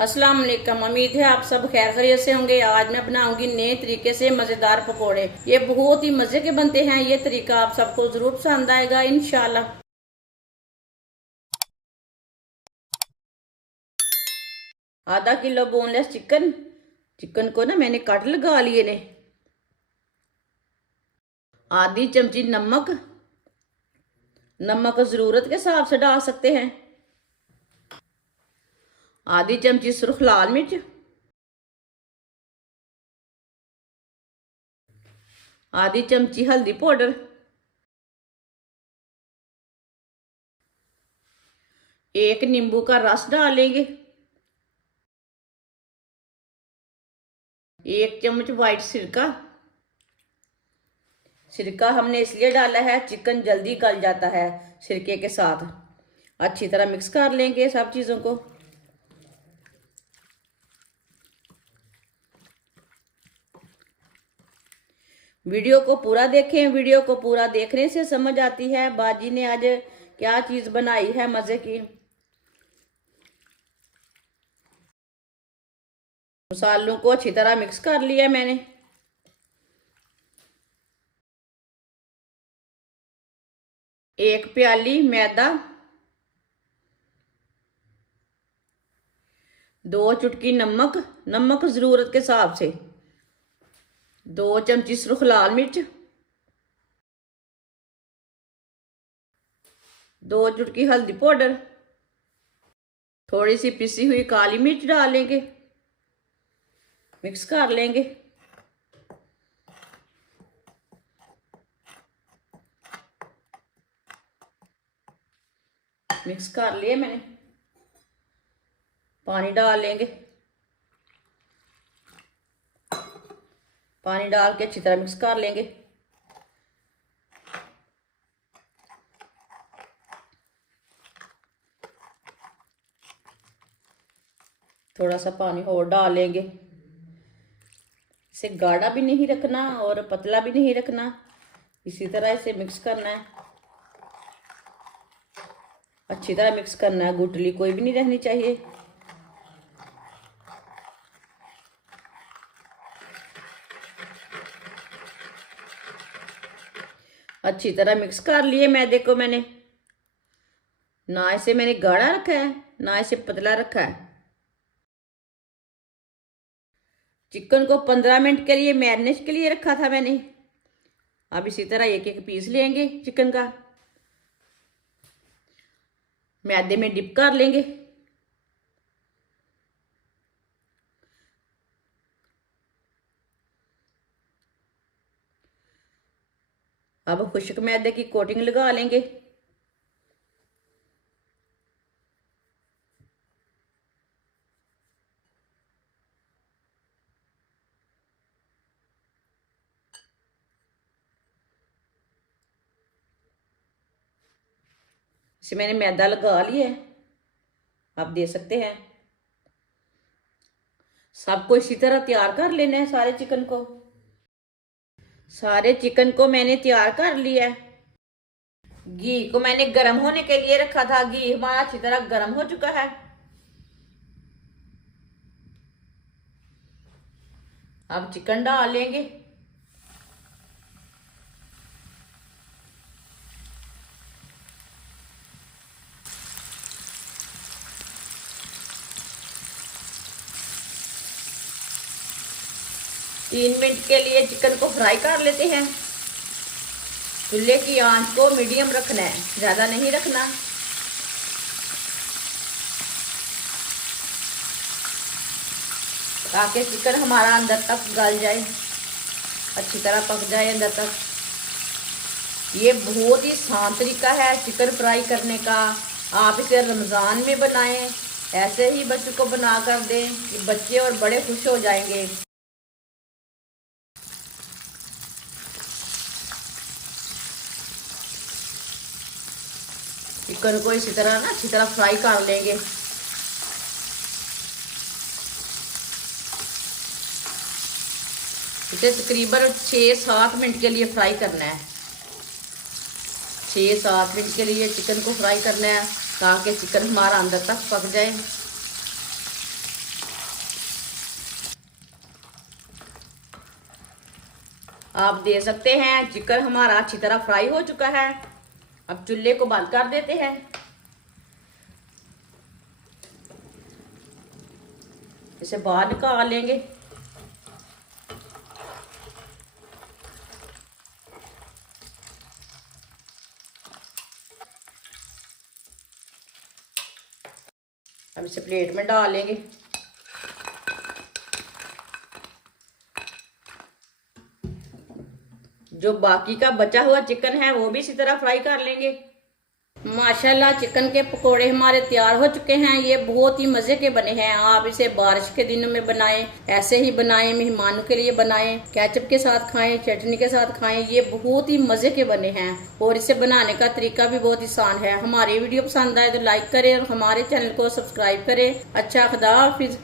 अस्सलाम वालेकुम। उम्मीद है आप सब खैर खैरियत से होंगे। आज मैं बनाऊंगी नए तरीके से मज़ेदार पकोड़े। ये बहुत ही मज़े के बनते हैं। ये तरीका आप सबको ज़रूर पसंद आएगा इंशाल्लाह। आधा किलो बोनलेस चिकन। चिकन को ना मैंने काट लगा लिए ने। आधी चमची नमक। नमक ज़रूरत के हिसाब से डाल सकते हैं। आधी चमची सुर्ख लाल मिर्च। आधी चमची हल्दी पाउडर। एक नींबू का रस डालेंगे। एक चम्मच वाइट सिरका। सिरका हमने इसलिए डाला है, चिकन जल्दी गल जाता है सिरके के साथ। अच्छी तरह मिक्स कर लेंगे सब चीज़ों को। वीडियो को पूरा देखें। वीडियो को पूरा देखने से समझ आती है बाजी ने आज क्या चीज़ बनाई है मज़े की। मसालों को अच्छी तरह मिक्स कर लिया मैंने। एक प्याली मैदा। 2 चुटकी नमक। नमक ज़रूरत के हिसाब से। 2 चमची सुर्ख लाल मिर्च। 2 चुटकी हल्दी पाउडर। थोड़ी सी पिसी हुई काली मिर्च डालेंगे। मिक्स कर लेंगे। मिक्स कर लिए मैंने। पानी डाल लेंगे। पानी डाल के अच्छी तरह मिक्स कर लेंगे। थोड़ा सा पानी और डाल लेंगे। इसे गाढ़ा भी नहीं रखना और पतला भी नहीं रखना, इसी तरह इसे मिक्स करना है। अच्छी तरह मिक्स करना है, गुठली कोई भी नहीं रहनी चाहिए। अच्छी तरह मिक्स कर लिए मैदे को मैंने। ना इसे मैंने गाढ़ा रखा है ना इसे पतला रखा है। चिकन को 15 मिनट के लिए मैरिनेट के लिए रखा था मैंने। अब इसी तरह एक एक पीस लेंगे चिकन का, मैदे में डिप कर लेंगे। अब खुश्क मैदे की कोटिंग लगा लेंगे। इसे मैंने मैदा लगा लिया है, आप दे सकते हैं। सबको इसी तरह तैयार कर लेना है सारे चिकन को। सारे चिकन को मैंने तैयार कर लिया है। घी को मैंने गर्म होने के लिए रखा था। घी हमारा अच्छी तरह गर्म हो चुका है। अब चिकन डाल लेंगे। तीन मिनट के लिए चिकन को फ्राई कर लेते हैं। चूल्हे की आंच को मीडियम रखना है, ज़्यादा नहीं रखना। ताकि चिकन हमारा अंदर तक गल जाए, अच्छी तरह पक जाए अंदर तक। ये बहुत ही आसान तरीका है चिकन फ्राई करने का। आप इसे रमज़ान में बनाएं, ऐसे ही बच्चों को बना कर दें कि बच्चे और बड़े खुश हो जाएंगे। चिकन को इसी तरह ना अच्छी तरह फ्राई कर लेंगे। इसे तकरीबन 6-7 मिनट के लिए फ्राई करना है। 6-7 मिनट के लिए चिकन को फ्राई करना है ताकि चिकन हमारा अंदर तक पक जाए। आप दे सकते हैं। चिकन हमारा अच्छी तरह फ्राई हो चुका है। अब चूल्हे को बंद कर देते हैं। इसे बाहर निकाल लेंगे। अब इसे प्लेट में डाल लेंगे। जो बाकी का बचा हुआ चिकन है वो भी इसी तरह फ्राई कर लेंगे। माशाल्लाह चिकन के पकोड़े हमारे तैयार हो चुके हैं। ये बहुत ही मजे के बने हैं। आप इसे बारिश के दिनों में बनाएं, ऐसे ही बनाएं, मेहमानों के लिए बनाएं, केचप के साथ खाएं, चटनी के साथ खाएं। ये बहुत ही मजे के बने हैं और इसे बनाने का तरीका भी बहुत आसान है। हमारी वीडियो पसंद आए तो लाइक करें और हमारे चैनल को सब्सक्राइब करें। अच्छा, खुदा हाफिज।